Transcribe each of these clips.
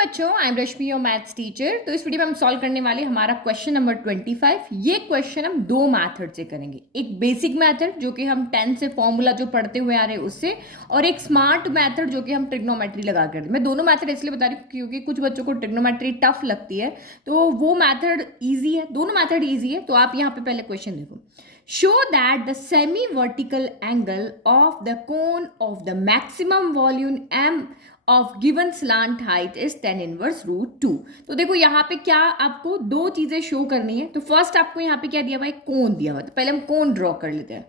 बच्चों, I am Rashmi your maths teacher. तो इस वीडियो में हम सॉल्व करने वाले हमारा क्वेश्चन नंबर 25। ये क्वेश्चन हम दो मैथड से करेंगे। एक बेसिक मैथड जो कि हम 10 से फॉर्मूला जो पढ़ते हुए आ रहे हैं उससे, और एक स्मार्ट मैथड जो कि हम ट्रिग्नोमेट्री लगा कर। मैं दोनों मैथड इसलिए बता रही हूँ क्योंकि कुछ बच्चों को ट्रिग्नोमेट्री टफ लगती है, तो वो मैथड ईजी है। दोनों मैथड ईजी है। तो आप यहाँ पे पहले क्वेश्चन देखो। Show that the semi-vertical angle of the cone of the maximum volume m of given slant height is tan inverse root 2। तो देखो यहाँ पे क्या आपको दो चीजें शो करनी है। तो फर्स्ट आपको यहाँ पे क्या दिया हुआ है, कोन दिया हुआ है। तो पहले हम कोन ड्रॉ कर लेते हैं।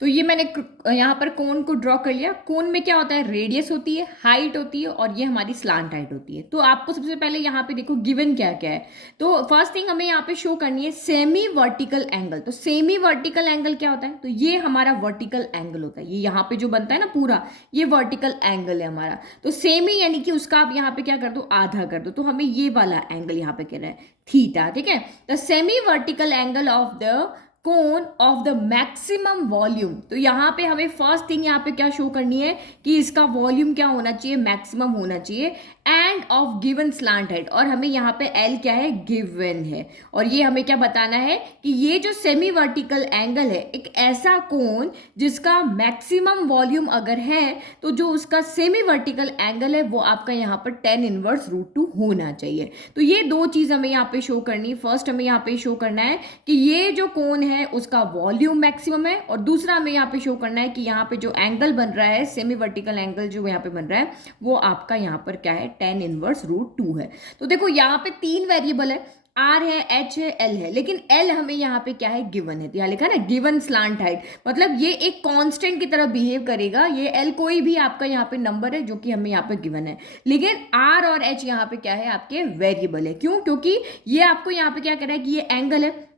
तो ये मैंने यहाँ पर कोन को ड्रॉ कर लिया। कोन में क्या होता है, रेडियस होती है, हाइट होती है, और ये हमारी स्लांट हाइट होती है। तो आपको सबसे पहले यहाँ पे देखो गिवन क्या क्या है। तो फर्स्ट थिंग हमें यहाँ पे शो करनी है सेमी वर्टिकल एंगल। तो सेमी वर्टिकल एंगल क्या होता है, तो ये हमारा वर्टिकल एंगल होता है। ये यहाँ पे जो बनता है ना पूरा, ये वर्टिकल एंगल है हमारा। तो सेमी यानी कि उसका आप यहाँ पे क्या कर दो, आधा कर दो। तो हमें ये वाला एंगल यहाँ पे कह रहा है थीटा, ठीक है। The semi vertical angle of the cone of the maximum volume. तो यहाँ पे हमें फर्स्ट थिंग यहाँ पे क्या शो करनी है कि इसका वॉल्यूम क्या होना चाहिए, मैक्सिमम होना चाहिए, end of given slant height. और हमें यहाँ पे एल क्या है, गिवन है। और ये हमें क्या बताना है कि ये जो सेमी वर्टिकल एंगल है, एक ऐसा कोन जिसका मैक्सिमम वॉल्यूम अगर है तो जो उसका सेमी वर्टिकल एंगल है वो आपका यहाँ पर tan इनवर्स रूट 2 होना चाहिए। तो ये दो चीज हमें यहाँ पे शो करनी है। फर्स्ट हमें यहाँ पे शो करना है कि ये जो कोन है उसका वॉल्यूम मैक्सिमम है, और दूसरा हमें यहाँ पे शो करना है कि यहाँ पे जो एंगल बन रहा है, सेमी वर्टिकल एंगल जो यहाँ पे बन रहा है, वो आपका यहाँ पर क्या है, tan इनवर्स रूट 2 है। तो देखो यहाँ पे तीन वेरिएबल है, आर है, एच है, एल है, लेकिन एल हमें यहाँ पे क्या है, गिवन है। तो यहाँ लिखा है ना गिवन स्लांट हाइट, मतलब ये एक कांस्टेंट की तरह बिहेव करेगा। ये एल कोई भी आपका यहाँ पे नंबर है जो कि हमें यहाँ पे गिवन है, लेकिन आर और एच यहाँ पे क्या है, आपके वेरिएबल है। क्यों? क्योंकि ये आपको यहाँ पे क्या कर रहा है कि ये एंगल है।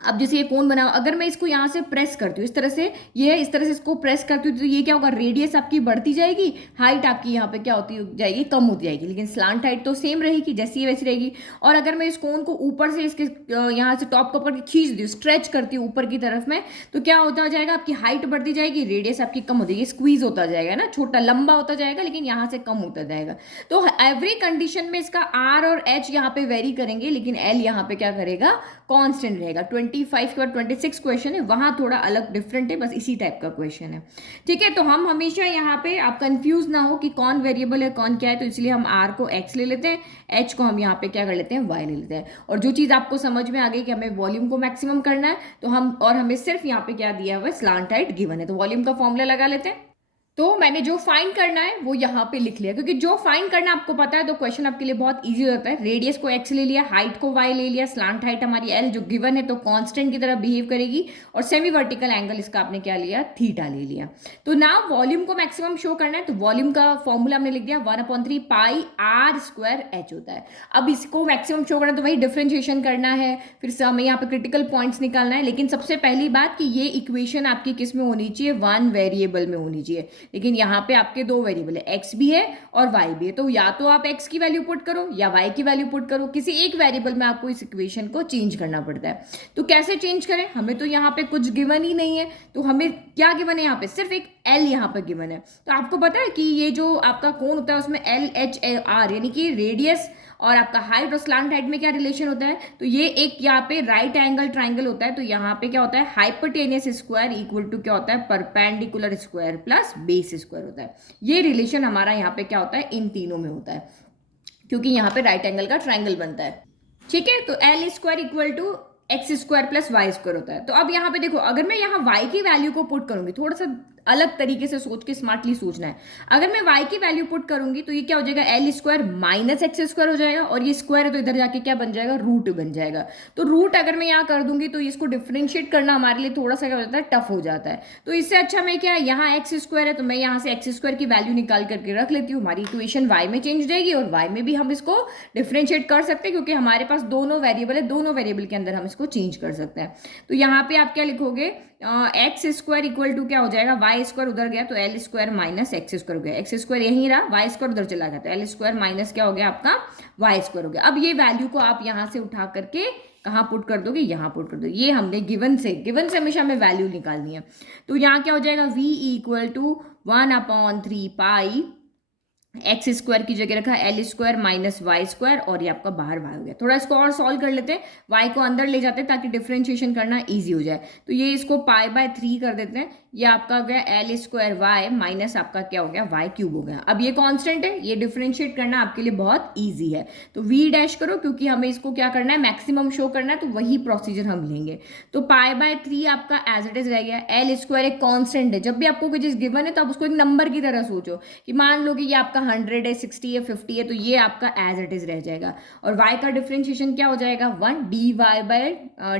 अब जैसे ये कोन बना, अगर मैं इसको यहाँ से प्रेस करती हूँ इस तरह से, ये इस तरह से इसको प्रेस करती हूँ, तो ये क्या होगा, रेडियस आपकी बढ़ती जाएगी, हाइट आपकी यहाँ पे क्या होती जाएगी, कम होती जाएगी, लेकिन स्लांट हाइट तो सेम रहेगी, जैसी है वैसी रहेगी। और अगर मैं इस कोन को ऊपर से इसके यहाँ से टॉप कपर खींच दी, स्ट्रेच करती हूँ ऊपर की तरफ में, तो क्या होता जाएगा, आपकी हाइट बढ़ती जाएगी, रेडियस आपकी कम हो जाएगी, स्क्वीज होता जाएगा ना, छोटा लंबा होता जाएगा, लेकिन यहाँ से कम होता जाएगा। तो एवरी कंडीशन में इसका आर और एच यहाँ पे वेरी करेंगे, लेकिन एल यहाँ पे क्या करेगा, कॉन्स्टेंट रहेगा। 25 के बाद 26 क्वेश्चन है, वहां थोड़ा अलग डिफरेंट है, बस इसी टाइप का क्वेश्चन है, ठीक है। तो हम हमेशा यहाँ पे आप कंफ्यूज ना हो कि कौन वेरिएबल है कौन क्या है, तो इसलिए हम आर को एक्स ले लेते हैं, एच को हम यहाँ पे क्या कर लेते हैं, वाई ले लेते हैं। और जो चीज़ आपको समझ में आ गई कि हमें वॉल्यूम को मैक्सिमम करना है, तो हम, और हमें सिर्फ यहाँ पे क्या दिया हुआ है, स्लांट हाइट गिवन है, तो वॉल्यूम का फॉर्मूला लगा लेते हैं। तो मैंने जो फाइंड करना है वो यहाँ पे लिख लिया, क्योंकि जो फाइंड करना आपको पता है तो क्वेश्चन आपके लिए बहुत इजी होता है। रेडियस को एक्स ले लिया, हाइट को वाई ले लिया, स्लांट हाइट हमारी एल जो गिवन है तो कांस्टेंट की तरह बिहेव करेगी, और सेमी वर्टिकल एंगल इसका आपने क्या लिया, थीटा ले लिया। तो नाउ वॉल्यूम को मैक्सिमम शो करना है, तो वॉल्यूम का फॉर्मूला हमने लिख दिया 1/3 पाई आर स्क्वायर एच होता है। अब इसको मैक्सिमम शो करना है तो वही डिफ्रेंशिएशन करना है, फिर से हमें यहाँ पे क्रिटिकल पॉइंट्स निकालना है। लेकिन सबसे पहली बात कि ये इक्वेशन आपकी किस में होनी चाहिए, वन वेरिएबल में होनी चाहिए। लेकिन यहाँ पे आपके दो वेरिएबल है, एक्स भी है और वाई भी है, तो या तो आप एक्स की वैल्यू पुट करो या वाई की वैल्यू पुट करो, किसी एक वेरिएबल में आपको इस इक्वेशन को चेंज करना पड़ता है। तो कैसे चेंज करें, हमें तो यहाँ पे कुछ गिवन ही नहीं है, तो हमें क्या गिवन है, यहाँ पे सिर्फ एक एल यहाँ पर गिवन है। तो आपको पता है कि ये जो आपका कोण होता है उसमें एल एच आर यानी कि रेडियस और आपका हाइट और स्लांट हाइट में क्या रिलेशन होता है, तो ये एक यहाँ पे राइट एंगल ट्राइंगल होता है। तो यहाँ पे क्या होता है, हाइपोटेनियस स्क्वायर इक्वल टू क्या होता है, perpendicular square plus base square होता है। ये रिलेशन हमारा यहाँ पे क्या होता है, इन तीनों में होता है, क्योंकि यहाँ पे राइट एंगल का ट्राइंगल बनता है, ठीक है। तो L square equal to X square plus Y square होता है। तो अब यहाँ पे देखो, अगर मैं यहाँ वाई की वैल्यू को पुट करूंगी, थोड़ा सा अलग तरीके से सोच के स्मार्टली सोचना है। अगर मैं y की वैल्यू पुट करूंगी तो ये क्या हो जाएगा, L square minus x square हो जाएगा, और ये स्क्वायर है तो इधर जाके क्या बन जाएगा, रूट बन जाएगा। तो रूट अगर मैं यहाँ कर दूंगी तो इसको डिफ्रेंशिएट करना हमारे लिए थोड़ा सा क्या हो जाता है, टफ हो जाता है। तो इससे अच्छा मैं क्या, यहाँ एक्स स्क्वायर है तो मैं यहाँ से एक्स स्क्वायर की वैल्यू निकाल करके रख लेती हूँ, हमारी इक्वेशन y में चेंज हो जाएगी, और y में भी हम इसको डिफ्रेंशिएट कर सकते हैं, क्योंकि हमारे पास दोनों वेरिएबल है, दोनों वेरिएबल के अंदर हम इसको चेंज कर सकते हैं। तो यहाँ पे आप क्या लिखोगे, एक्स स्क्वायर इक्वल टू क्या हो जाएगा, वाई स्क्वायर उधर गया तो L square minus x square हो गया, एक्स स्क्वायर यहीं रहा, वाई स्क्वायर उधर चला गया, तो एल स्क्वायर माइनस क्या हो गया आपका, वाई स्क्वायर हो गया। अब ये वैल्यू को आप यहाँ से उठा करके कहाँ पुट कर दोगे, यहाँ पुट कर दो। ये हमने गिवन से हमेशा हमें वैल्यू निकालनी है। तो यहाँ क्या हो जाएगा, v equal to 1/3 pi X square की जगह रखा L square minus Y square और ये आपका बाहर वाई हो गया। थोड़ा इसको और सॉल्व कर लेते हैं, वाई को अंदर ले जाते हैं ताकि डिफ्रेंशिएशन करना इजी हो जाए। तो ये इसको पाई बाय 3 कर देते हैं, ये आपका हो गया एल स्क्वायर वाई माइनस आपका क्या हो गया वाई क्यूब हो गया। अब ये कांस्टेंट है, ये डिफ्रेंशिएट करना आपके लिए बहुत ईजी है। तो वी डैश करो क्योंकि हमें इसको क्या करना है, मैक्सिमम शो करना है, तो वही प्रोसीजर हम लेंगे। तो पाई बाय 3 आपका एज इट इज रह गया। एल स्क्वायर एक कॉन्स्टेंट है, जब भी आपको कोई चीज गिवन है तो आप उसको एक नंबर की तरह सोचो कि मान लो कि ये आपका 100 है, 60 है, 50 है, तो ये आपका एज इट इज रह जाएगा। और y का डिफरेंशिएशन क्या हो जाएगा, 1 dy बाय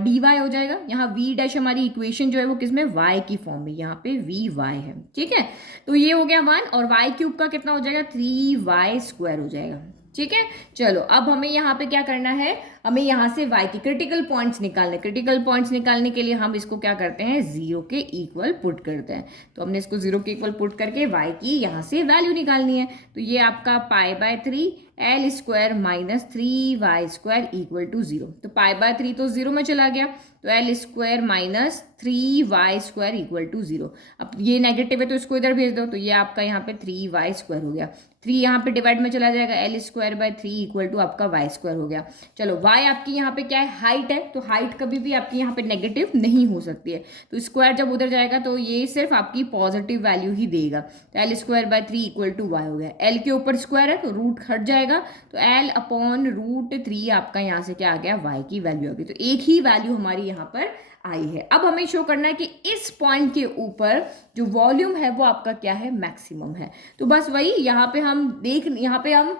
dy हो जाएगा। यहाँ v डैश हमारी इक्वेशन जो है वो किसमें, y की फॉर्म में, यहाँ पे vy है, ठीक है। तो ये हो गया 1 और y क्यूब का कितना हो जाएगा, 3y स्क्वायर हो जाएगा, ठीक है। चलो अब हमें यहाँ पे क्या करना है, हमें यहाँ से y की क्रिटिकल पॉइंट्स निकालने। क्रिटिकल पॉइंट्स निकालने के लिए हम इसको क्या करते हैं, 0 के इक्वल पुट करते हैं। तो हमने इसको 0 के इक्वल पुट करके y की यहाँ से वैल्यू निकालनी है। तो ये आपका pi by 3 L square minus 3y square equal to 0। तो पाई बाय 3 तो 0 में चला गया, तो L square minus 3y square equal to 0। अब ये नेगेटिव है तो इसको इधर भेज दो, तो ये आपका यहाँ पे 3y स्क्वायर हो गया। 3 यहाँ पे डिवाइड में चला जाएगा, L square by 3 equal to आपका y स्क्वायर हो गया। चलो y आपकी यहाँ पे क्या है, हाइट है, तो हाइट कभी भी आपकी यहाँ पे नेगेटिव नहीं हो सकती है। तो स्क्वायर जब उधर जाएगा तो ये सिर्फ आपकी पॉजिटिव वैल्यू ही देगा। तो L square by 3 equal to y हो गया। एल के ऊपर स्क्वायर है तो रूट हट जाएगा, तो एल अपॉन रूट 3 आपका यहाँ से क्या आ गया, y की वैल्यू आ गई। तो एक ही वैल्यू हमारी यहाँ पर आई है। अब हमें शो करना है कि इस पॉइंट के ऊपर जो वॉल्यूम है वो आपका क्या है, मैक्सिमम है। तो बस वही यहाँ पे हम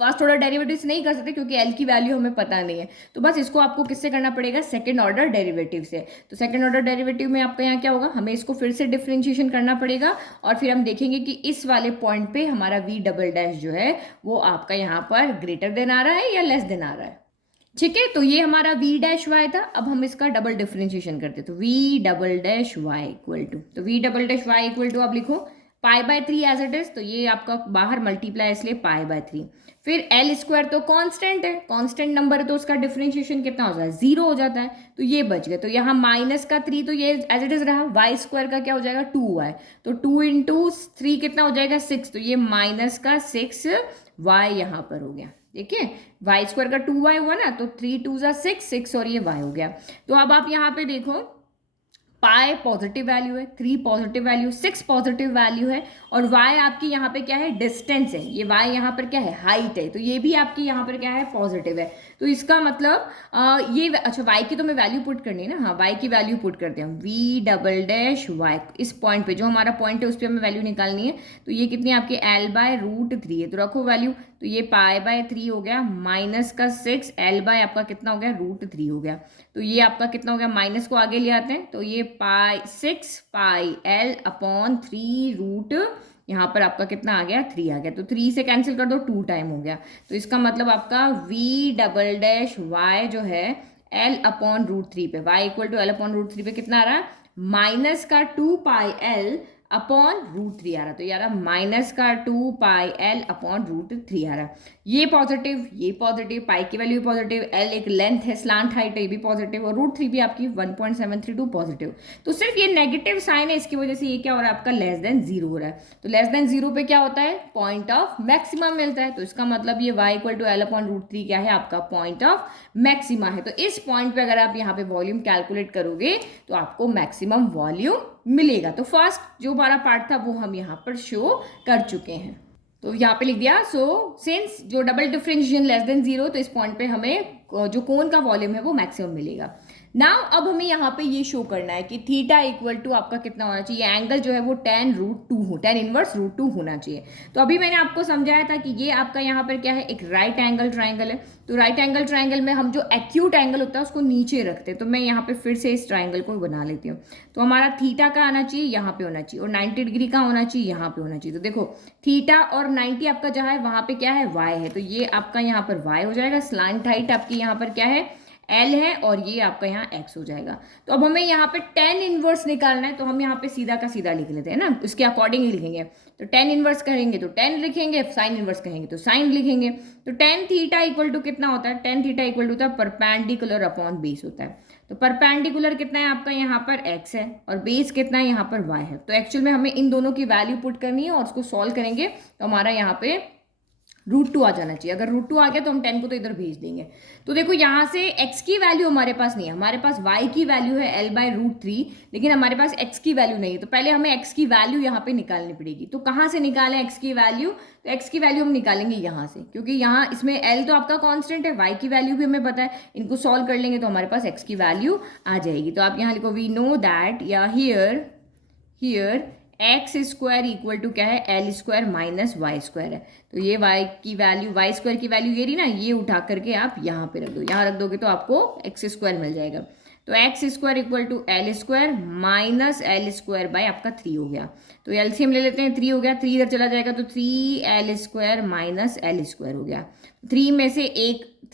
फर्स्ट ऑर्डर डेरिवेटिव्स नहीं कर सकते क्योंकि एल की वैल्यू हमें पता नहीं है। तो बस इसको आपको किससे करना पड़ेगा, सेकंड ऑर्डर डेरिवेटिव से। तो सेकंड ऑर्डर डेरिवेटिव में आपका यहाँ क्या होगा, हमें इसको फिर से डिफरेंशिएशन करना पड़ेगा और फिर हम देखेंगे कि इस वाले पॉइंट पे हमारा वी डबल डैश जो है वो आपका यहाँ पर ग्रेटर देन आ रहा है या लेस देन आ रहा है, ठीक है। तो ये हमारा v डैश y था। अब हम इसका डबल डिफरेंशिएशन करते हैं, तो v double dash y equal to, तो v double dash y equal to आप लिखो pi by 3 as it is, तो ये आपका बाहर मल्टीप्लाई इसलिए पाई बाय 3। फिर एल स्क्वायर तो कांस्टेंट है, कांस्टेंट नंबर है तो उसका डिफरेंशिएशन कितना हो जाता है, 0 हो जाता है, तो ये बच गया। तो यहाँ माइनस का 3 तो ये एज इट इज रहा, वाई स्क्वायर का क्या हो जाएगा 2y, तो 2 इंटू 3 कितना हो जाएगा 6, तो ये माइनस का 6y यहाँ पर हो गया। देखिए वाई स्क्वायर का 2y हुआ ना, तो 3 2 जा 6 और ये y हो गया। तो अब आप यहाँ पे देखो पाई पॉजिटिव वैल्यू है, 3 पॉजिटिव वैल्यू, 6 पॉजिटिव वैल्यू है और y आपकी यहाँ पे क्या है, डिस्टेंस है। ये y यहाँ पर क्या है, हाइट है, तो ये भी आपकी यहाँ पर क्या है, पॉजिटिव है। तो इसका मतलब ये अच्छा y की तो मैं वैल्यू पुट करनी है ना, हाँ y की वैल्यू पुट करते हैं, v डबल डैश y इस पॉइंट पे जो हमारा पॉइंट है उस पर हमें वैल्यू निकालनी है। तो ये कितनी आपकी l बाय रूट 3 है, तो रखो वैल्यू, तो ये पाई बाय 3 हो गया माइनस का 6, एल बाय आपका कितना हो गया, रूट 3 हो गया। तो ये आपका कितना हो गया, माइनस को आगे ले आते हैं, तो ये पाई 6 पाई एल अपॉन 3 रूट, यहाँ पर आपका कितना आ गया, 3 आ गया। तो 3 से कैंसिल कर दो, 2 टाइम हो गया। तो इसका मतलब आपका v डबल डैश y जो है एल अपॉन रूट 3 पे, y equal to L upon root 3 पे कितना आ रहा है, माइनस का 2 पाई एल अपॉन रूट 3 आ रहा, तो यार माइनस का 2 पाई एल अपॉन रूट 3 आ रहा। ये पॉजिटिव, पाई की वैल्यू पॉजिटिव, एल एक लेंथ है, स्लांट हाइट है, ये भी पॉजिटिव और रूट 3 भी आपकी 1.732 पॉजिटिव। तो सिर्फ ये नेगेटिव साइन है, इसकी वजह से ये क्या हो रहा है आपका लेस देन 0 हो रहा है। तो लेस देन 0 पे क्या होता है, पॉइंट ऑफ मैक्सिमम मिलता है। तो इसका मतलब ये y equal to L upon root 3 क्या है, आपका पॉइंट ऑफ मैक्सिमा है। तो इस पॉइंट पे अगर आप यहाँ पे वॉल्यूम कैलकुलेट करोगे तो आपको मैक्सिमम वॉल्यूम मिलेगा। तो फर्स्ट जो हमारा पार्ट था वो हम यहाँ पर शो कर चुके हैं, तो यहाँ पे लिख दिया। सो सिंस जो डबल डिफरेंशिएशन लेस देन 0, तो इस पॉइंट पे हमें जो कोन का वॉल्यूम है वो मैक्सिमम मिलेगा। नाउ अब हमें यहाँ पे ये शो करना है कि थीटा इक्वल टू आपका कितना होना चाहिए, एंगल जो है वो tan रूट 2 हो, tan इनवर्स रूट 2 होना चाहिए। तो अभी मैंने आपको समझाया था कि ये आपका यहाँ पर क्या है, एक राइट एंगल ट्राइंगल है। तो राइट एंगल ट्राइंगल में हम जो एक्यूट एंगल होता है उसको नीचे रखते हैं। तो मैं यहाँ पे फिर से इस ट्राइंगल को बना लेती हूँ। तो हमारा थीटा का आना चाहिए यहाँ पे होना चाहिए और 90 डिग्री का होना चाहिए यहाँ पे होना चाहिए। तो देखो थीटा और 90 आपका जहाँ है वहाँ पे क्या है, y है, तो ये आपका यहाँ पर y हो जाएगा। स्लांट हाइट आपकी यहाँ पर क्या है, L है और ये आपका यहाँ x हो जाएगा। तो अब हमें यहाँ पे tan इनवर्स निकालना है, तो हम यहाँ पे सीधा का सीधा लिख लेते हैं ना, उसके अकॉर्डिंग ही लिखेंगे। तो tan इनवर्स कहेंगे तो tan लिखेंगे, साइन इनवर्स कहेंगे तो साइन लिखेंगे। तो tan थीटा इक्वल टू कितना होता है, tan थीटा इक्वल टू होता है परपेंडिकुलर अपॉन बेस होता है। तो परपेंडिकुलर कितना है आपका यहाँ पर x है और बेस कितना है यहाँ पर y है। तो एक्चुअल में हमें इन दोनों की वैल्यू पुट करनी है और उसको सॉल्व करेंगे तो हमारा यहाँ पे √2 आ जाना चाहिए। अगर √2 आ गया तो हम 10 को तो इधर भेज देंगे। तो देखो यहाँ से x की वैल्यू हमारे पास नहीं है, हमारे पास y की वैल्यू है L/√3, लेकिन हमारे पास x की वैल्यू नहीं है। तो पहले हमें x की वैल्यू यहाँ पे निकालनी पड़ेगी। तो कहाँ से निकालें x की वैल्यू? तो x की वैल्यू हम निकालेंगे यहाँ से, क्योंकि यहाँ इसमें L तो आपका कांस्टेंट है, y की वैल्यू भी हमें पता है। इनको सॉल्व कर लेंगे तो हमारे पास x की वैल्यू आ जाएगी। तो आप यहाँ लिखो वी नो दैट या here x square equal to क्या है? L square minus Y square है। तो ये वाई की वैल्यू, वाई स्क्वायर की वैल्यू ये रही ना, ये उठा करके आप यहाँ पे रख दो। यहाँ रख दोगे तो आपको एक्स स्क्वायर मिल जाएगा। तो x square equal to L square minus L square by आपका 3 हो गया। तो एलसीएम ले लेते हैं, 3 हो गया, 3 इधर चला जाएगा तो 3 L square minus L square हो गया। 3 में से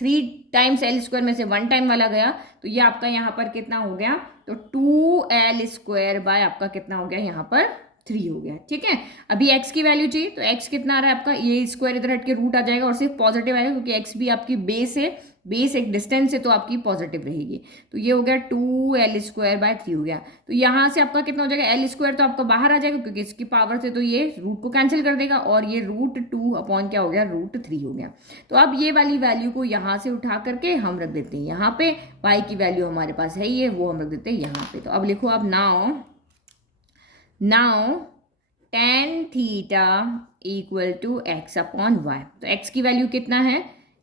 3 टाइम्स एल स्क्वायर में से 1 टाइम वाला गया, तो ये आपका यहाँ पर कितना हो गया? तो 2 स्क्वायर बाय आपका कितना हो गया यहाँ पर? 3 हो गया। ठीक है, अभी x की वैल्यू चाहिए तो x कितना आ रहा है आपका? ये स्क्वायर इधर हट के रूट आ जाएगा और सिर्फ पॉजिटिव आएगा, क्योंकि x भी आपकी बेस है, बेस एक डिस्टेंस है तो आपकी पॉजिटिव रहेगी। तो ये हो गया 2 स्क्वायर बाय 3 हो गया। तो यहाँ से आपका कितना हो जाएगा? एल स्क्वायर तो आपका बाहर आ जाएगा क्योंकि इसकी पावर से, तो ये रूट को कैंसिल कर देगा और ये √2 अपॉन क्या हो गया? √3 हो गया। तो अब ये वाली वैल्यू को यहाँ से उठा करके हम रख देते हैं यहाँ पे। y की वैल्यू हमारे पास है ये, वो हम रख देते हैं यहाँ पे। तो अब लिखो अब now tan theta equal to x upon y. तो x की वैल्यू कितना है?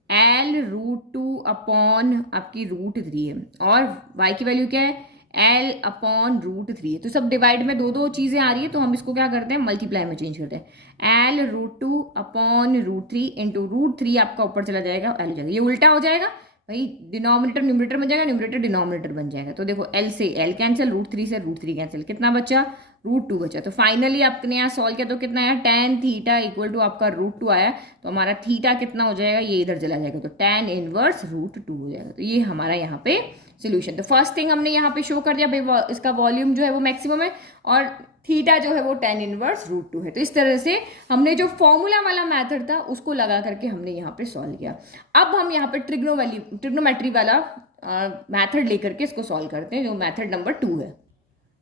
L√2 अपॉन आपकी √3 है और y की वैल्यू क्या है? L अपॉन √3 है। तो सब डिवाइड में दो चीज़ें आ रही है, तो हम इसको क्या करते हैं? मल्टीप्लाई में चेंज करते हैं। L√2 अपॉन √3 इंटू √3 आपका ऊपर चला जाएगा, L हो जाएगा। ये उल्टा हो जाएगा भाई, डिनोमिनेटर न्यूमरेटर बन जाएगा, न्यूमरेटर डिनोमिनेटर बन जाएगा। तो देखो L से L कैंसिल, √3 से √3 कैंसिल, कितना बचा? √2 बचा। तो फाइनली आपने यहाँ सॉल्व किया तो कितना आया? tan थीटा इक्वल टू आपका √2 आया। तो हमारा थीटा कितना हो जाएगा? ये इधर चला जाएगा, तो tan इनवर्स √2 हो जाएगा। तो ये हमारा यहाँ पे सोल्यूशन। तो फर्स्ट थिंग हमने यहाँ पे शो कर दिया भाई, इसका वॉल्यूम जो है वो मैक्सिमम है और थीटा जो है वो tan इनवर्स √2 है। तो इस तरह से हमने जो फॉर्मूला वाला मेथड था उसको लगा करके हमने यहाँ पे सॉल्व किया। अब हम यहाँ पे ट्रिग्नोमेट्री वाला मेथड लेकर के इसको सॉल्व करते हैं, जो मेथड नंबर 2 है।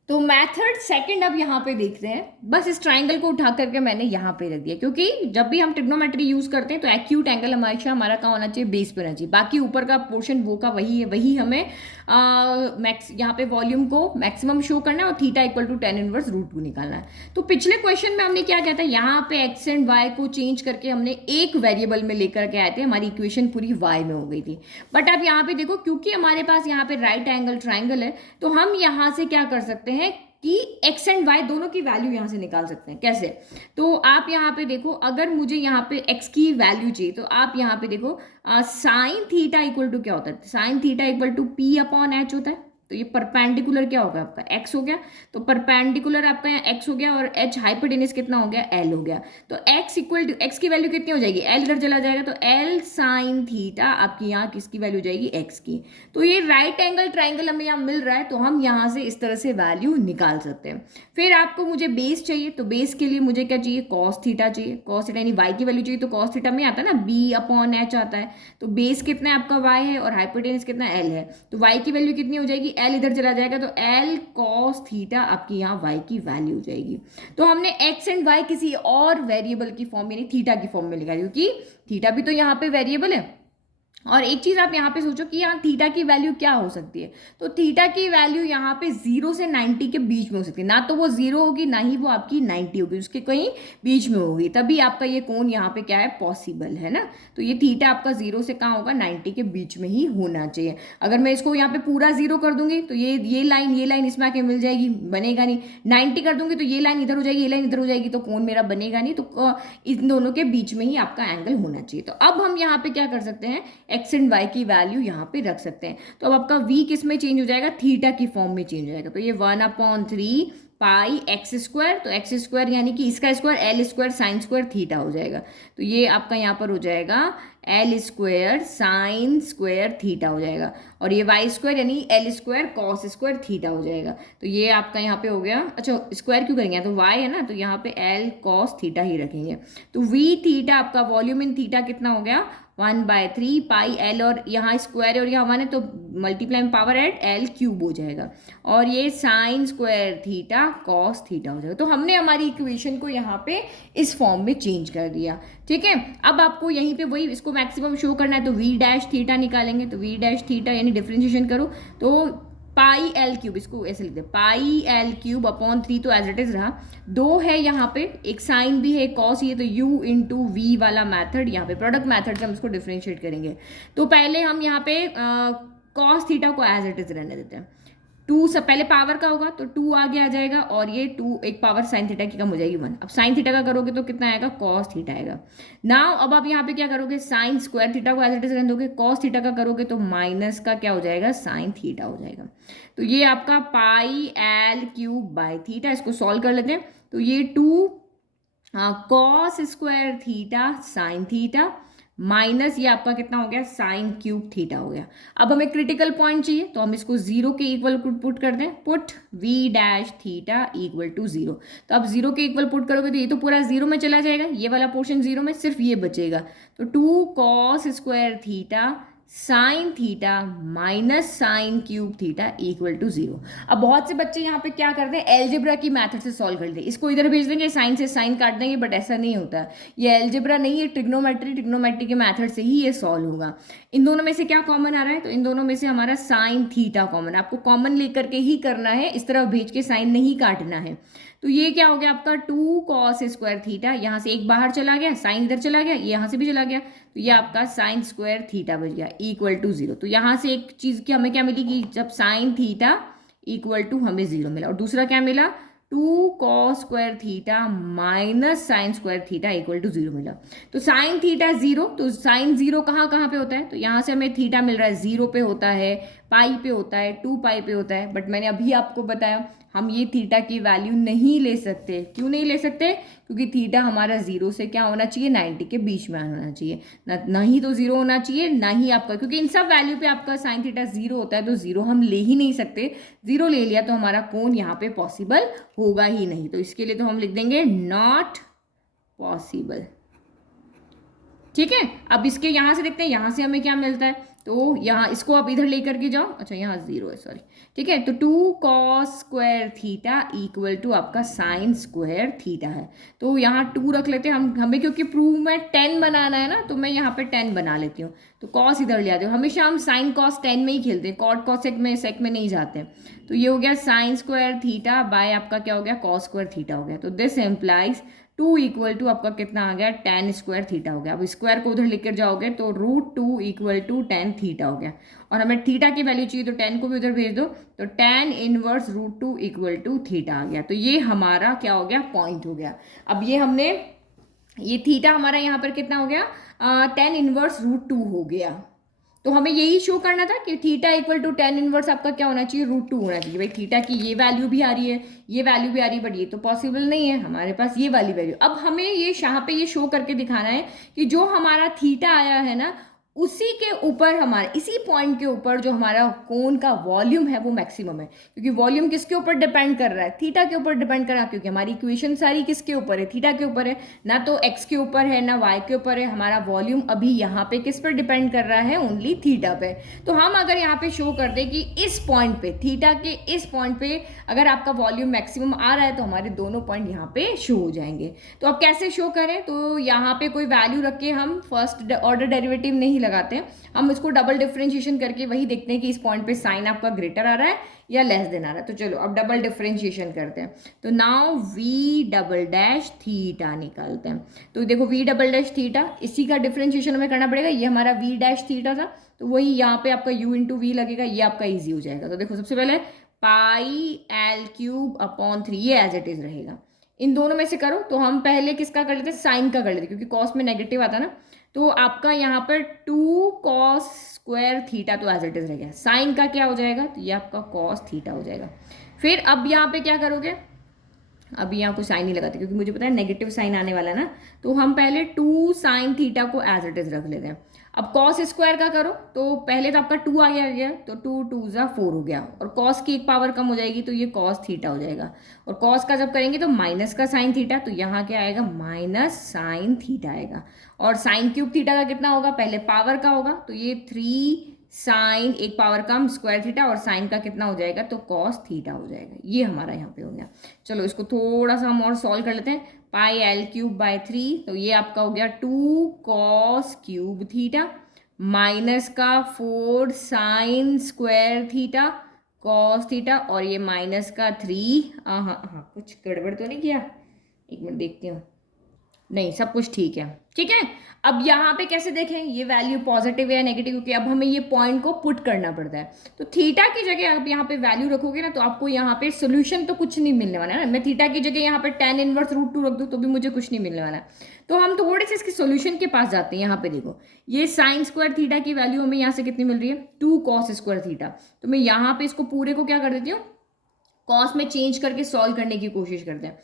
तो मेथड सेकंड अब यहाँ पे देखते हैं। बस इस ट्राइंगल को उठा करके मैंने यहाँ पे रख दिया, क्योंकि जब भी हम ट्रिग्नोमेट्री यूज करते हैं तो एक्यूट एंगल हमारा कहाँ होना चाहिए? बेस पे होना चाहिए। बाकी ऊपर का पोर्शन वो का वही है, वही हमें यहाँ पे वॉल्यूम को मैक्सिमम शो करना है और theta equal to tan inverse √2 निकालना है। तो पिछले क्वेश्चन में हमने क्या किया था? यहाँ पे एक्स एंड वाई को चेंज करके हमने एक वेरिएबल में लेकर के आए थे, हमारी इक्वेशन पूरी वाई में हो गई थी। बट अब यहाँ पे देखो, क्योंकि हमारे पास यहाँ पे राइट एंगल ट्राइंगल है, तो हम यहाँ से क्या कर सकते हैं कि x एंड y दोनों की वैल्यू यहाँ से निकाल सकते हैं। कैसे? तो आप यहाँ पे देखो, अगर मुझे यहाँ पे x की वैल्यू चाहिए तो आप यहाँ पे देखो साइन थीटा इक्वल टू क्या होता है? Sine theta equal to p upon h होता है। तो ये परपेंडिकुलर क्या होगा आपका? x हो गया। तो परपेंडिकुलर आपका यहाँ x हो गया और h हाइपोटेनस कितना हो गया? l हो गया। तो x इक्वल टू x की वैल्यू कितनी हो जाएगी? l इधर चला जाएगा, तो l साइन थीटा आपकी यहाँ किसकी वैल्यू हो जाएगी? x की। तो ये राइट एंगल ट्राइंगल हमें यहाँ मिल रहा है, तो हम यहाँ से इस तरह से वैल्यू निकाल सकते हैं। फिर आपको मुझे बेस चाहिए, तो बेस के लिए मुझे क्या चाहिए? कॉस थीटा चाहिए। कॉस थीटा यानी y की वैल्यू चाहिए, तो कॉस थीटा में आता है ना b अपॉन h आता है। तो बेस कितना है आपका? y है और हाइपोटेनस कितना? l है। तो y की वैल्यू कितनी हो जाएगी? l इधर चला जाएगा, तो l cos थीटा आपकी यहाँ y की वैल्यू हो जाएगी। तो हमने x एंड y किसी और वेरिएबल की फॉर्म यानी थीटा की फॉर्म में लिखा, क्योंकि थीटा भी तो यहाँ पे वेरिएबल है। और एक चीज़ आप यहाँ पे सोचो कि यहाँ थीटा की वैल्यू क्या हो सकती है? तो थीटा की वैल्यू यहाँ पे 0 से 90 के बीच में हो सकती है। ना तो वो 0 होगी, ना ही वो आपकी 90 होगी, उसके कहीं बीच में होगी, तभी आपका ये कोण यहाँ पे क्या है? पॉसिबल है ना। तो ये थीटा आपका 0 से कहाँ होगा? 90 के बीच में ही होना चाहिए। अगर मैं इसको यहाँ पे पूरा 0 कर दूंगी तो ये लाइन इसमें आके मिल जाएगी, बनेगा नहीं। 90 कर दूंगी तो ये लाइन इधर हो जाएगी, ये लाइन इधर हो जाएगी, तो कोण मेरा बनेगा नहीं। तो इन दोनों के बीच में ही आपका एंगल होना चाहिए। तो अब हम यहाँ पे क्या कर सकते हैं? एक्स एंड वाई की वैल्यू यहाँ पे रख सकते हैं। तो अब आपका v किस में चेंज हो जाएगा? थीटा की फॉर्म में चेंज हो जाएगा। तो ये 1/3 पाई एक्स स्क्वायर, तो एक्स स्क्वायर यानी कि इसका square l square sine square theta हो जाएगा। तो ये आपका यहाँ पर हो जाएगा L square sine square theta हो जाएगा, और ये वाई स्क्वायर यानी L square cos square theta हो जाएगा। तो ये आपका यहाँ पे हो गया। अच्छा, स्क्वायर क्यों करेंगे, तो वाई है ना, तो यहाँ पे एल कॉस थीटा ही रखेंगे। तो वी थीटा आपका वॉल्यूम इन थीटा कितना हो गया, 1/3 पाई एल, और यहाँ स्क्वायर और यहाँ 1 है तो मल्टीप्लाई में पावर एड एल क्यूब हो जाएगा, और ये sign square theta cos theta हो जाएगा। तो हमने हमारी इक्वेशन को यहाँ पे इस फॉर्म में चेंज कर दिया। ठीक है, अब आपको यहीं पे वही इसको मैक्सिमम शो करना है, तो वी डैश थीटा निकालेंगे। तो वी डैश थीटा यानी डिफरेंशिएशन करो तो पाई एल क्यूब, इसको ऐसे लिखते हैं पाई एल क्यूब अपॉन 3, तो एज इट इज रहा। दो है यहाँ पे, एक साइन भी है, कॉस, ये तो u इंटू वी वाला मैथड, यहाँ पे प्रोडक्ट मैथड से हम इसको डिफरेंशिएट करेंगे। तो पहले हम यहाँ पे कॉस थीटा को एज इट इज रहने देते हैं। 2 सब पहले पावर का होगा तो 2 आगे आ जाएगा, और ये 2 एक पावर साइन थीटा की कम हो जाएगी 1। अब साइन थीटा का करोगे तो कितना आएगा, कॉस थीटा आएगा। नाउ अब आप यहाँ पे क्या करोगे, साइन स्क्वायर थीटा को एज इट इज रहने दोगे, कॉस थीटा का करोगे तो माइनस का क्या हो जाएगा, साइन थीटा हो जाएगा। तो ये आपका pi L cube by theta, इसको सॉल्व कर लेते हैं। तो ये 2 cos square theta sine theta minus ये आपका कितना हो गया, साइन क्यूब थीटा हो गया। अब हमें क्रिटिकल पॉइंट चाहिए तो हम इसको 0 के इक्वल पुट कर दें, put V dash theta equal to 0। तो अब 0 के इक्वल पुट करोगे तो ये तो पूरा 0 में चला जाएगा, ये वाला पोर्शन 0 में, सिर्फ ये बचेगा। तो 2 cos square theta sine theta minus sine cube theta equal to 0। अब बहुत से बच्चे यहाँ पे क्या करते हैं, एलजेब्रा की मेथड से सॉल्व कर देंगे, इसको इधर भेज देंगे, साइन से साइन काट देंगे, बट ऐसा नहीं होता। ये एलजेब्रा नहीं है, ट्रिग्नोमेट्री के मेथड से ही ये सॉल्व होगा। इन दोनों में से क्या कॉमन आ रहा है, तो इन दोनों में से हमारा साइन थीटा कॉमन है। आपको कॉमन लेकर के ही करना है, इस तरफ भेज के साइन नहीं काटना है। तो ये क्या हो गया आपका 2 कॉस स्क्वायर थीटा, यहाँ से एक बाहर चला गया, साइन इधर चला गया, ये यहाँ से भी चला गया, तो ये आपका साइन स्क्वायर थीटा बच गया इक्वल टू 0। तो यहाँ से एक चीज़ की हमें क्या मिली कि जब साइन थीटा इक्वल टू हमें 0 मिला, और दूसरा क्या मिला, 2 cos square theta minus sine square theta equal to 0 मिला। तो साइन थीटा 0, तो साइन 0 कहाँ कहाँ पे होता है, तो यहाँ से हमें थीटा मिल रहा है 0 पे होता है, पाई पे होता है, 2 पाई पे होता है, बट मैंने अभी आपको बताया हम ये थीटा की वैल्यू नहीं ले सकते। क्यों नहीं ले सकते, क्योंकि थीटा हमारा 0 से क्या होना चाहिए, 90 के बीच में होना चाहिए, ना ही तो 0 होना चाहिए, ना ही आपका, क्योंकि इन सब वैल्यू पे आपका साइन थीटा 0 होता है, तो 0 हम ले ही नहीं सकते। 0 ले लिया तो हमारा कोण यहाँ पे पॉसिबल होगा ही नहीं, तो इसके लिए तो हम लिख देंगे नॉट पॉसिबल। ठीक है, अब इसके यहाँ से देखते हैं, यहाँ से हमें क्या मिलता है, तो यहाँ इसको आप इधर लेकर के जाओ, अच्छा यहाँ 0 है, सॉरी। ठीक है, तो 2 cos square theta equal to आपका साइन स्क्वायर थीटा है। तो यहाँ 2 रख लेते हैं हमें क्योंकि प्रूव में 10 बनाना है ना, तो मैं यहाँ पे 10 बना लेती हूँ। तो कॉस इधर ले आते हो, हमेशा हम साइन कॉस 10 में ही खेलते हैं, कॉट कॉस सेक में नहीं जाते हैं। तो ये हो गया साइन स्क्वायर थीटा बाय आपका क्या हो गया, कॉस स्क्वायर थीटा हो गया। तो दिस एम्प्लाइज 2 इक्वल टू आपका कितना आ गया, tan स्क्वायर थीटा हो गया। अब स्क्वायर को उधर लेकर जाओगे तो √2 इक्वल टू tan थीटा हो गया, और हमें थीटा की वैल्यू चाहिए तो tan को भी उधर भेज दो, तो tan inverse √2 equal to theta आ गया। तो ये हमारा क्या हो गया, पॉइंट हो गया। अब ये हमने ये थीटा हमारा यहाँ पर कितना हो गया, tan इनवर्स √2 हो गया। तो हमें यही शो करना था कि theta equal to tan inverse आपका क्या होना चाहिए, √2 होना चाहिए। भाई थीटा की ये वैल्यू भी आ रही है, ये वैल्यू भी आ रही है, बट ये तो पॉसिबल नहीं है, हमारे पास ये वाली वैल्यू। अब हमें ये यहाँ पे ये शो करके दिखाना है कि जो हमारा थीटा आया है ना, उसी के ऊपर हमारे इसी पॉइंट के ऊपर जो हमारा कोण का वॉल्यूम है वो मैक्सिमम है। क्योंकि वॉल्यूम किसके ऊपर डिपेंड कर रहा है, थीटा के ऊपर डिपेंड कर रहा है, क्योंकि हमारी इक्वेशन सारी किसके ऊपर है, थीटा के ऊपर है, ना तो एक्स के ऊपर है ना वाई के ऊपर है। हमारा वॉल्यूम अभी यहाँ पे किस पर डिपेंड कर रहा है, ओनली थीटा पे। तो हम अगर यहाँ पे शो कर दें कि इस पॉइंट पे, थीटा के इस पॉइंट पे अगर आपका वॉल्यूम मैक्सिमम आ रहा है, तो हमारे दोनों पॉइंट यहाँ पे शो हो जाएंगे। तो अब कैसे शो करें, तो यहाँ पे कोई वैल्यू रख के हम फर्स्ट ऑर्डर डेरिवेटिव नहीं लगाते हैं, हम इसको डबल डिफरेंशिएशन करके वही देखते हैं कि इस पॉइंट पे साइन आपका ग्रेटर आ रहा है या लेस देन आ रहा है। तो चलो अब डबल डिफरेंशिएशन करते हैं। तो now V double dash theta निकालते हैं। तो देखो वी डबल डैश थीटा, इसी का डिफरेंशिएशन हमें करना पड़ेगा। ये हमारा वी डैश थीटा था, तो वही यहाँ पे आपका u इंटू वी लगेगा, ये आपका ईजी हो जाएगा। तो देखो सबसे पहले पाई एल क्यूब अपॉन 3, ये एज इट इज रहेगा। इन दोनों में से करो, तो हम पहले किसका कर लेते हैं, साइन का कर लेते, क्योंकि कॉस में नेगेटिव आता ना। तो आपका यहाँ पर 2 कॉस स्क्वायर थीटा तो एज इट इज रह गया, साइन का क्या हो जाएगा, तो ये आपका कॉस थीटा हो जाएगा। फिर अब यहाँ पे क्या करोगे, अभी यहाँ को साइन ही लगाते क्योंकि मुझे पता है नेगेटिव साइन आने वाला है ना। तो हम पहले 2 साइन थीटा को एज इट इज रख लेते हैं। अब कॉस स्क्वायर का करो तो पहले तो आपका 2 आ गया तो 2 2 जा 4 हो गया, और कॉस की एक पावर कम हो जाएगी तो ये कॉस थीटा हो जाएगा। और कॉस का जब करेंगे तो माइनस का साइन थीटा, तो यहाँ क्या आएगा माइनस साइन थीटा आएगा। और साइन क्यूब थीटा का कितना होगा, पहले पावर का होगा तो ये 3 साइन एक पावर कम स्क्वायर थीटा, और साइन का कितना हो जाएगा तो कॉस थीटा हो जाएगा। ये हमारा यहाँ पे हो गया। चलो इसको थोड़ा सा हम और सॉल्व कर लेते हैं। पाई एल क्यूब बाय 3, तो ये आपका हो गया 2 कॉस क्यूब थीटा माइनस का 4 sign square theta cos theta, और ये माइनस का 3 हाँ कुछ गड़बड़ तो नहीं किया, एक मिनट देखती हूँ, नहीं सब कुछ ठीक है। ठीक है, अब यहाँ पे कैसे देखें ये वैल्यू पॉजिटिव है या नेगेटिव, क्योंकि अब हमें ये पॉइंट को पुट करना पड़ता है। तो थीटा की जगह आप यहाँ पे वैल्यू रखोगे ना तो आपको यहाँ पे सोल्यूशन तो कुछ नहीं मिलने वाला है ना। मैं थीटा की जगह यहाँ पे tan इनवर्स √2 रख दूँ तो भी मुझे कुछ नहीं मिलने वाला है। तो हम थोड़े से इसके सोल्यूशन के पास जाते हैं। यहाँ पे देखो ये साइन स्क्वायर थीटा की वैल्यू हमें यहाँ से कितनी मिल रही है 2 कॉस स्क्वायर थीटा। तो मैं यहाँ पे इसको पूरे को क्या कर देती हूँ कॉस में चेंज करके सॉल्व करने की कोशिश करते हैं।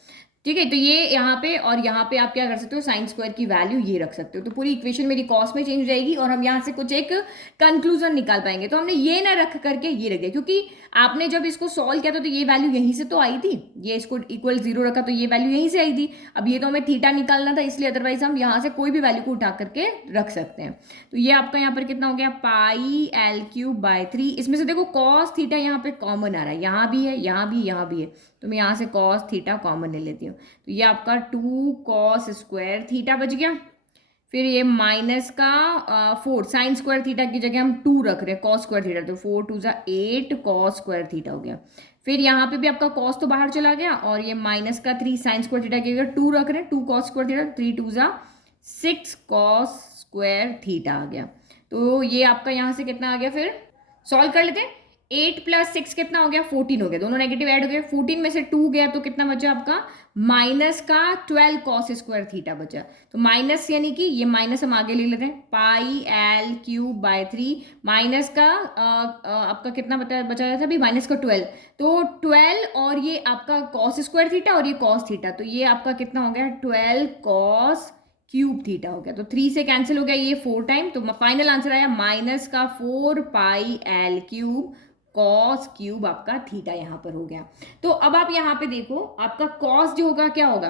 ठीक है, तो ये यहाँ पे और यहाँ पे आप क्या कर सकते हो साइन स्क्वायर की वैल्यू ये रख सकते हो, तो पूरी इक्वेशन मेरी कॉस में चेंज हो जाएगी और हम यहाँ से कुछ एक कंक्लूजन निकाल पाएंगे। तो हमने ये ना रख करके ये रख दिया, क्योंकि आपने जब इसको सॉल्व किया था तो ये वैल्यू यहीं से तो आई थी, ये इसको इक्वल 0 रखा तो ये वैल्यू यहीं से आई थी। अब ये तो हमें थीटा निकालना था इसलिए, अदरवाइज हम यहाँ से कोई भी वैल्यू को उठा करके रख सकते हैं। तो ये आपका यहाँ पर कितना हो गया पाई एल क्यूब बाय 3। इसमें से देखो कॉस थीटा यहाँ पे कॉमन आ रहा है, यहाँ भी है यहाँ भी यहाँ भी है, तो मैं यहाँ से कॉस थीटा कॉमन ले लेती हूँ। तो ये आपका 2 कॉस स्क्वायर थीटा बच गया। फिर ये माइनस का 4 साइन स्क्वायर थीटा की जगह हम 2 रख रहे हैं कॉस स्क्वायर थीटा, तो 4 2 जा 8 कॉस स्क्वायर थीटा हो गया। फिर यहाँ पे भी आपका कॉस तो बाहर चला गया, और ये माइनस का 3 साइन स्क्वायर थीटा की जगह 2 रख रहे हैं 2 कॉस स्क्वायर थीटा, 3 2 जा 6 कॉस स्क्वायर थीटा आ गया। तो ये आपका यहाँ से कितना आ गया, फिर सॉल्व कर लेते हैं। 8 + 6 कितना हो गया 14 हो गया, दोनों नेगेटिव ऐड हो गए। 14 में से 2 गया तो कितना बचा आपका माइनस का 12 कॉस स्क्वायर थीटा बचा। तो माइनस यानी कि ये माइनस हम आगे ले लेते हैं pi L cube by 3 minus का आपका कितना बचा था अभी माइनस का 12, तो 12 और ये आपका कॉस स्क्वायर थीटा और ये कॉस थीटा, तो ये आपका कितना हो गया 12 कॉस क्यूब थीटा हो गया। तो 3 से कैंसिल हो गया ये 4 टाइम, तो फाइनल आंसर आया माइनस का 4 pi L cube cos cube आपका थीटा यहाँ पर हो गया। तो अब आप यहाँ पे देखो आपका कॉस जो होगा क्या होगा,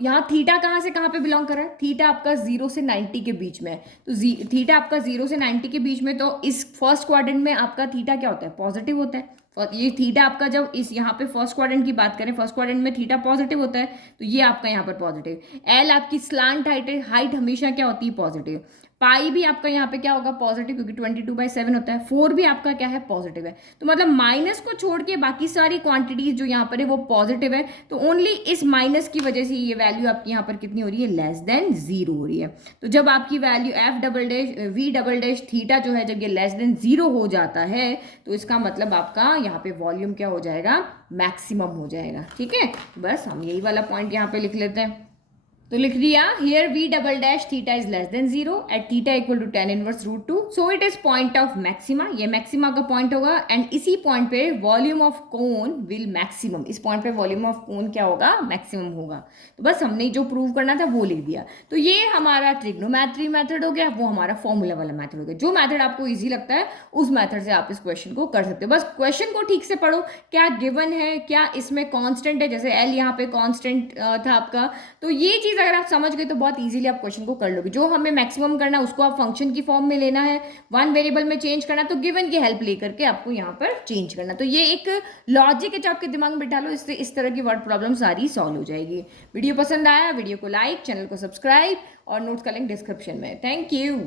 यहाँ थीटा कहाँ से कहाँ पे बिलोंग कर रहा है, थीटा आपका 0 से 90 के बीच में है। तो थीटा आपका 0 से 90 के बीच में, तो इस फर्स्ट क्वाड्रेंट में आपका थीटा क्या होता है पॉजिटिव होता है। ये थीटा आपका जब इस यहाँ पे फर्स्ट क्वाड्रेंट की बात करें, फर्स्ट क्वाड्रेंट में थीटा पॉजिटिव होता है, तो ये आपका यहाँ पर पॉजिटिव। एल आपकी स्लांट हाइट हमेशा क्या होती है पॉजिटिव। पाई भी आपका यहाँ पे क्या होगा पॉजिटिव, क्योंकि 22/7 होता है। 4 भी आपका क्या है पॉजिटिव है। तो मतलब माइनस को छोड़ के बाकी सारी क्वांटिटीज जो यहाँ पर है वो पॉजिटिव है, तो ओनली इस माइनस की वजह से ये वैल्यू आपकी यहाँ पर कितनी हो रही है लेस देन 0 हो रही है। तो जब आपकी value v double dash theta जो है जब ये लेस देन 0 हो जाता है, तो इसका मतलब आपका यहाँ पे वॉल्यूम क्या हो जाएगा मैक्सिमम हो जाएगा। ठीक है, बस हम यही वाला पॉइंट यहाँ पे लिख लेते हैं। तो लिख दिया here v double dash theta is less than 0 at theta equal to tan inverse √2, so it is point of maxima. ये मैक्सिमा का पॉइंट होगा, एंड इसी पॉइंट पे volume of cone will maximum. इस पॉइंट पे वॉल्यूम ऑफ कोन क्या होगा maximum होगा। तो बस हमने जो प्रूव करना था वो लिख दिया। तो ये हमारा ट्रिग्नोमेट्री मेथड हो गया, वो हमारा फॉर्मूला वाला मेथड हो गया। जो मेथड आपको ईजी लगता है उस मेथड से आप इस क्वेश्चन को कर सकते हो। बस क्वेश्चन को ठीक से पढ़ो, क्या गिवन है, क्या इसमें कॉन्स्टेंट है, जैसे एल यहाँ पे कॉन्स्टेंट था आपका, तो ये चीज अगर आप समझ गए तो बहुत इजीली आप क्वेश्चन को कर लोगे। जो हमें मैक्सिमम करना है उसको आप फंक्शन की फॉर्म में लेना है, वन वेरिएबल में चेंज करना, तो गिवन की हेल्प लेकर के आपको यहाँ पर चेंज करना। तो ये एक लॉजिक है जो आपके दिमाग में बिठा लो, इससे इस तरह की वर्ड प्रॉब्लम सारी सॉल्व हो जाएगी। वीडियो पसंद आया वीडियो को लाइक, चैनल को सब्सक्राइब, और नोट्स का लिंक डिस्क्रिप्शन में। Thank you.